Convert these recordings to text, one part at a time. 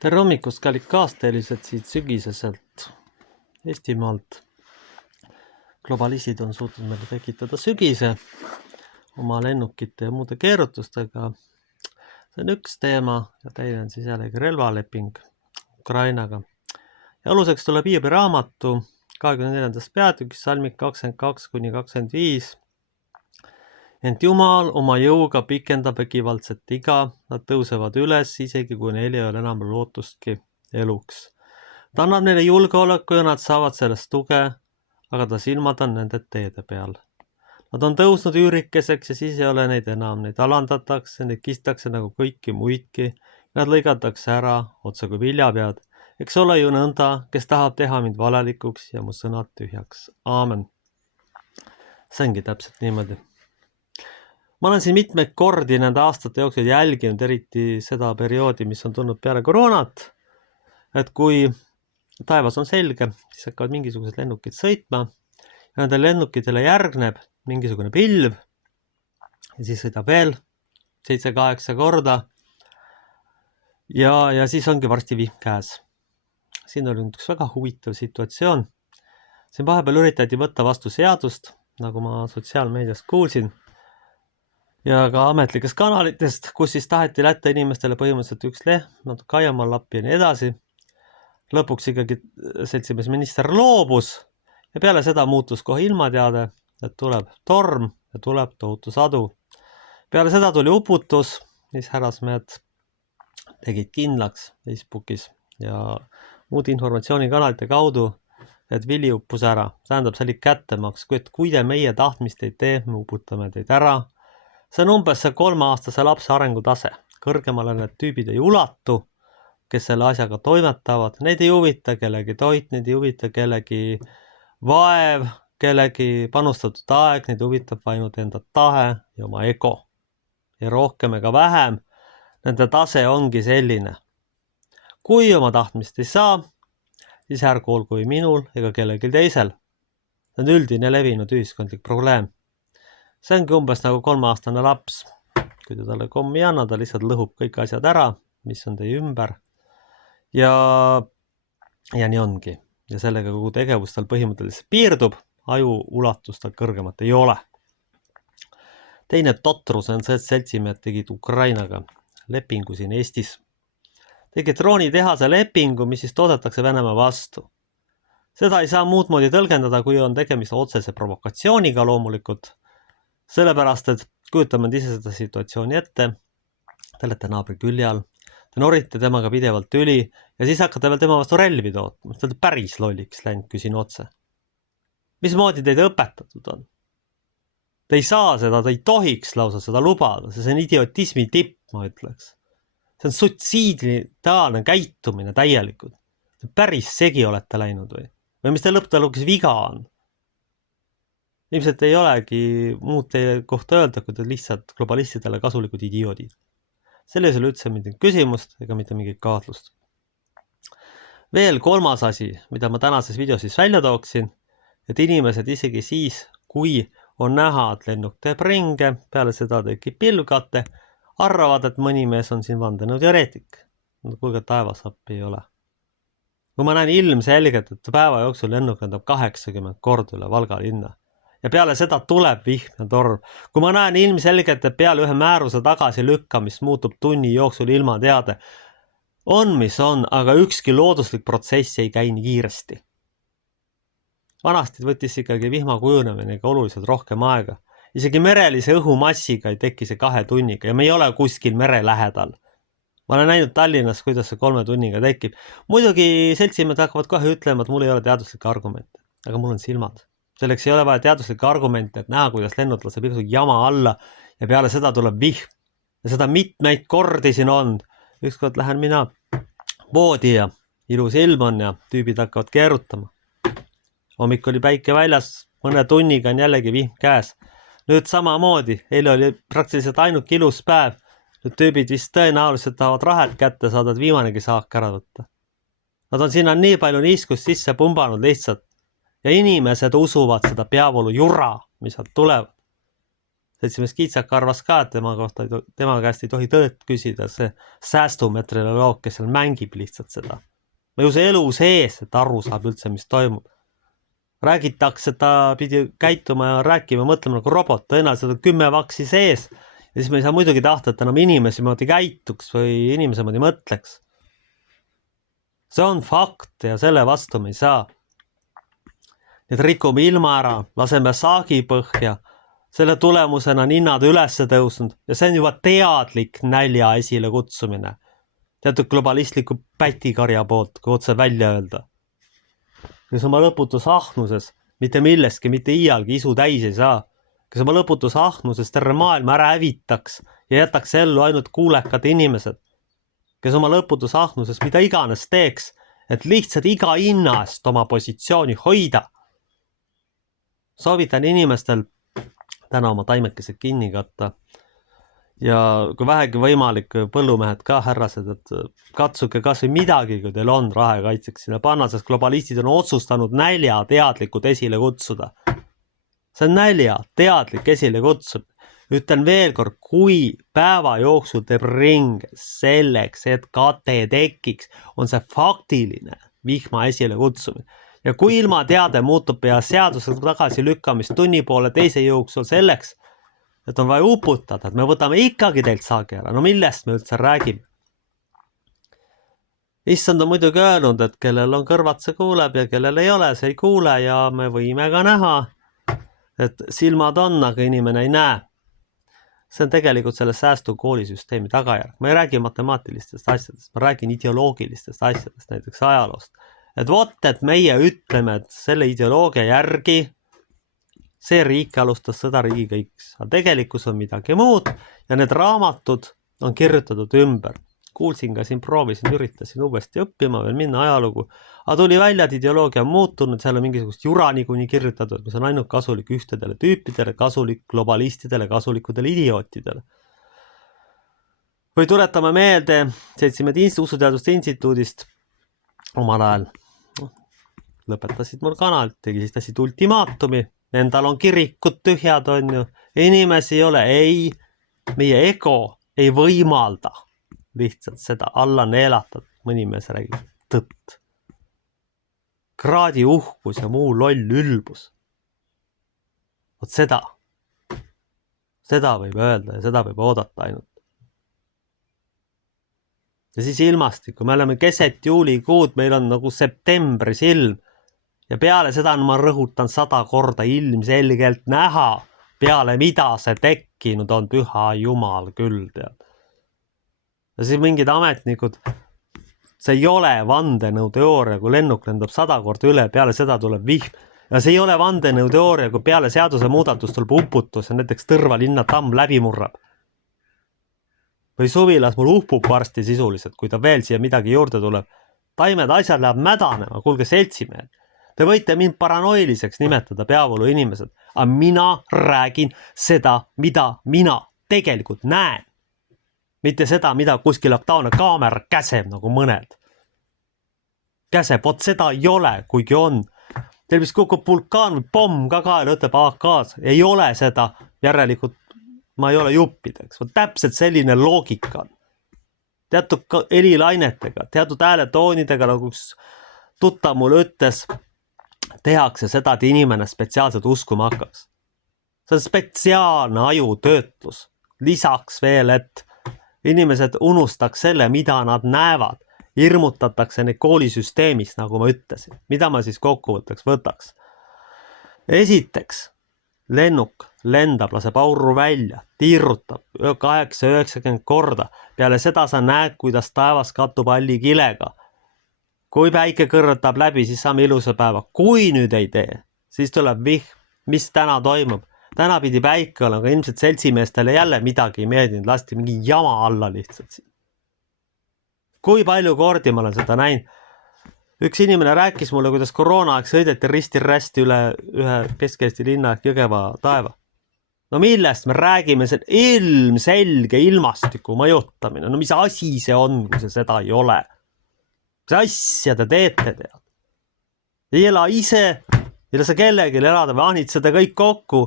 Tere hommikust, kallid kaasteelised siit sügiseselt Eestimaalt. Globalistid on suutnud meile tekitada sügise oma lennukite ja muude keerutustega. See on üks teema ja teine on siis jällegi relvaleping Ukrainaga. Ja aluseks tuleb Hiobi raamatu 24. peatükis salmid 22-25. Ent Jumal oma jõuga pikendab vägivaldset iga, nad tõusevad üles, isegi kui neil ei ole enam lootustki eluks. Ta annab neile julgeoleku ja nad saavad sellest tuge, aga ta silmad on nende teede peal. Nad on tõusnud üürikeseks ja siis ei ole neid enam, neid alandatakse, neid kistakse nagu kõiki muidki, nad lõigatakse ära otsa kui viljapead. Eks ole ju nõnda, kes tahab teha mind valelikuks ja mu sõnad tühjaks. Aamen. See ongi täpselt niimoodi. Ma olen siin mitmeid kordi nende aastate jooksul jälginud, eriti seda perioodi, mis on tulnud peale koroonat, et kui taevas on selge, siis hakkavad mingisugused lennukid sõitma ja nendele lennukitele järgneb mingisugune pilv ja siis sõidab veel 7-8 korda ja siis ongi varsti vihm käes. Siin oli üks väga huvitav situatsioon. Siin vahepeal üritati võtta vastu seadust, nagu ma sotsiaalmeediast kuulsin, ja ka ametlikest kanalitest, kus siis taheti lätta inimestele põhimõtteliselt üks lehm, natuke aiamal lappi ja nii edasi. Lõpuks ikkagi seltsimees minister loobus ja peale seda muutus kohe ilmateade, et tuleb torm ja tuleb tohutu sadu. Peale seda tuli uputus, mis härrasmehed tegid kindlaks Facebookis ja muud informatsioonikanalite kaudu, et vili uppus ära. Tähendab, see oli kättemaks, kui te meie tahtmist ei tee, me uputame teid ära. See on umbes see 3-aastase lapse arengutase. Kõrgemale need tüübid ei ulatu, kes selle asjaga toimetavad. Neid ei huvita kellegi toit, neid ei huvita kellegi vaev, kellegi panustatud aeg, neid huvitab ainult enda tahe ja oma ego. Ja rohkem ega vähem, nende tase ongi selline. Kui oma tahtmist ei saa, siis ärgu olgu ei minul ega kellelgi teisel. See on üldine levinud ühiskondlik probleem. See ongi umbes nagu 3-aastane laps. Kui ta talle kommi ei anna, ta lihtsalt lõhub kõik asjad ära, mis on teie ümber. Ja nii ongi. Ja sellega kogu tegevus tal põhimõtteliselt piirdub, aju ulatus tal kõrgemat ei ole. Teine totrus on see, et seltsimehed tegid Ukrainaga lepingu siin Eestis. Tegid droonitehase lepingu, mis siis toodetakse Venemaa vastu. Seda ei saa muud moodi tõlgendada, kui on tegemist otsese provokatsiooniga loomulikult. Sellepärast, et kujutame ise seda situatsiooni ette, te olete naabri külje all, te norite temaga pidevalt tüli ja siis hakkate veel tema vastu relvi tootma. Te olete päris lolliks läinud, küsin otse. Mismoodi teid õpetatud on? Te ei saa seda, te ei tohiks lausa seda lubada, see on idiotismi tipp, ma ütleks. See on sutsiiditaalne käitumine täielikult. Te päris segi olete läinud või? Või mis te lõpptaluks viga on? Ilmselt ei olegi muud teie kohta öelda, kui te lihtsalt globalistidele kasulikud idioodid. Selles ei ole üldse mingit küsimust ega mitte mingit kaotlust. Veel 3. asi, mida ma tänases videos siis välja tooksin, et inimesed isegi siis, kui on näha, et lennuk teeb ringe, peale seda tekib pilvkate, arvavad, et mõni mees on siin vandenõu teoreetik. Kuulge, taevas appi ei ole. Kui ma näen ilmselgelt, et päeva jooksul lennuk lendab 80 korda üle Valga linna, ja peale seda tuleb vihm ja torm. Kui ma näen ilmselgelt, et peale ühe määruse tagasi lükkamist muutub tunni jooksul ilma teade, on mis on, aga ükski looduslik protsess ei käi nii kiiresti. Vanasti võttis ikkagi vihma kujunemine oluliselt rohkem aega. Isegi merelise õhumassiga ei teki see 2 tunniga ja me ei ole kuskil mere lähedal. Ma olen näinud Tallinnas, kuidas see 3 tunniga tekib. Muidugi seltsimehed hakkavad kohe ütlema, et mul ei ole teaduslikke argumente, aga mul on silmad. Selleks ei ole vaja teaduslikke argumente, et näha, kuidas lennud laseb igasugune jama alla ja peale seda tuleb vihm. Ja seda mitmeid kordi siin on. Ükskord lähen mina poodi ja ilus ilm on ja tüübid hakkavad keerutama. Hommik oli päike väljas, mõne tunniga on jällegi vihm käes. Nüüd samamoodi, eile oli praktiliselt ainult ilus päev. Nüüd tüübid vist tõenäoliselt tahavad rahet kätte saada, et viimanegi saak ära võtta. Nad on sinna nii palju niiskust sisse pumbanud lihtsalt. Ja inimesed usuvad seda peavoolu jura, mis sealt tulevad. seltsimees Kiitsak arvas ka, et tema käest ei tohi tõed küsida, see säästumetrioloog, kes seal mängib lihtsalt seda. Ma ju see elu sees, et aru saab üldse, mis toimub. Räägitakse, ta pidi käituma ja rääkima, mõtlema nagu robot, tõenäoliselt on 10 vaksi sees ja siis me ei saa muidugi tahta, et enam inimesi moodi käituks või inimese moodi mõtleks. See on fakt ja selle vastu me ei saa. Need rikume ilma ära, laseme saagi põhja, selle tulemusena on hinnad üles tõusnud ja see on juba teadlik nälja esile kutsumine. Teatud globalistliku pätikarja poolt, kui otse välja öelda. Kes oma lõputus ahnuses, mitte milleski, mitte iialgi isu täis ei saa. Kes oma lõputus ahnuses terve maailma ära hävitaks ja jätaks ellu ainult kuulekad inimesed. Kes oma lõputus ahnuses mida iganes teeks, et lihtsalt iga hinna eest oma positsiooni hoida. Soovitan inimestel täna oma taimekesed kinni katta. Ja kui vähegi võimalik, põllumehed ka härrased, et katsuke kas või midagi, kui teil on raha kaitseks sinna panna, sest globalistid on otsustanud nälja teadlikud esile kutsuda. See on nälja teadlik esile kutsud. Ütlen veel kord, kui päeva jooksul teeb ringe selleks, et kate tekiks, on see faktiline vihma esile kutsumine. Ja kui ilma teade muutub ja seadusega tagasi lükkamist tunni poole teise jooksul selleks, et on vaja uputada, et me võtame ikkagi teilt saagi ära. No millest me üldse räägime? Issand on muidugi öelnud, et kellel on kõrvad, see kuuleb ja kellel ei ole, see ei kuule ja me võime ka näha, et silmad on, aga inimene ei näe. See on tegelikult selle säästu koolisüsteemi tagajärg. Ma ei räägi matemaatilistest asjadest, ma räägin ideoloogilistest asjadest, näiteks ajaloost. Et vot, et meie ütleme, et selle ideoloogia järgi see riik alustas sõda riigikõiks. Aga tegelikkus on midagi muud ja need raamatud on kirjutatud ümber. Kuulsin ka siin, proovisin, üritasin uuesti õppima veel minna ajalugu. Aga tuli välja, et ideoloogia on muutunud, seal on mingisugust jura niikuinii kirjutatud, mis on ainult kasulik ühtedele tüüpidele, kasulik globalistidele, kasulikudele idiootidele. Või tuletame meelde seltsimehed usuteaduste instituudist omal ajal. Lõpetasid mul kanal, tegistasid ultimaatumi. Endal on kirikud tühjad, on ju. Inimesi ei ole, ei. Meie ego ei võimalda lihtsalt seda alla neelatada. Mõni mees räägib tõtt. Kraadi uhkus ja muu loll ülbus. Vot seda võib öelda ja seda võib oodata ainult. Ja siis ilmastikku. Me oleme keset juulikuud, meil on nagu septembris ilm. Ja peale seda ma rõhutan 100 korda ilmselgelt näha, peale mida see tekkinud on, püha jumal küll, tead. Ja siis mingid ametnikud, see ei ole vandenõuteooria, kui lennuk lendab 100 korda üle, peale seda tuleb vihm. Ja see ei ole vandenõuteooria, kui peale seaduse muudatus tuleb uputus ja näiteks Tõrva linna tamm läbi murrab. Või suvilas mul upub varsti sisuliselt, kui ta veel siia midagi juurde tuleb. Taimed asjad läheb mädanema, kuulge seltsimehed. Te võite mind paranoiliseks nimetada peavoolu inimesed, aga mina räägin seda, mida mina tegelikult näen. Mitte seda, mida kuskil aktuaalne kaamera käseb nagu mõned. Käseb, vot seda ei ole, kuigi on. Teil vist kukub vulkaan või pomm ka kaela, ütleb AK-s. Ei ole seda, järelikult ma ei ole juppideks. Vot täpselt selline loogika on. Teatud helilainetega, teatud hääletoonidega, nagu üks tuttav mulle ütles, tehakse seda, et inimene spetsiaalselt uskuma hakkaks. See on spetsiaalne ajutöötlus. Lisaks veel, et inimesed unustaks selle, mida nad näevad. Hirmutatakse neid koolisüsteemis, nagu ma ütlesin. Mida ma siis kokkuvõtteks võtaks? Esiteks, lennuk lendab, laseb auru välja, tiirutab 8-90 korda. Peale seda sa näed, kuidas taevas kattub allikilega. Kui päike kõrrutab läbi, siis saame ilusa päeva. Kui nüüd ei tee, siis tuleb vihm. Mis täna toimub? Täna pidi päike olla, aga ilmselt seltsimeestele jälle midagi ei meeldinud. Lasti mingi jama alla lihtsalt. Kui palju kordi ma olen seda näinud? Üks inimene rääkis mulle, kuidas koroonaaeg sõideti risti-rästi üle ühe Kesk-Eesti linna Jõgeva taeva. No millest me räägime? See ilmselge ilmastiku mõjutamine. No mis asi see on, kui see seda ei ole? Mis asja te teete, tead? Ei ela ise, ei lase kellegi elada või ahnitseda kõik kokku.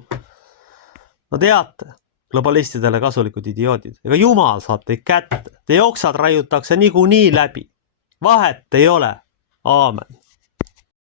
No teate, globalistidele kasulikud idioodid. Ega jumal saab teid kätte. Te oksad raiutakse niikuinii läbi. Vahet ei ole. Aamen.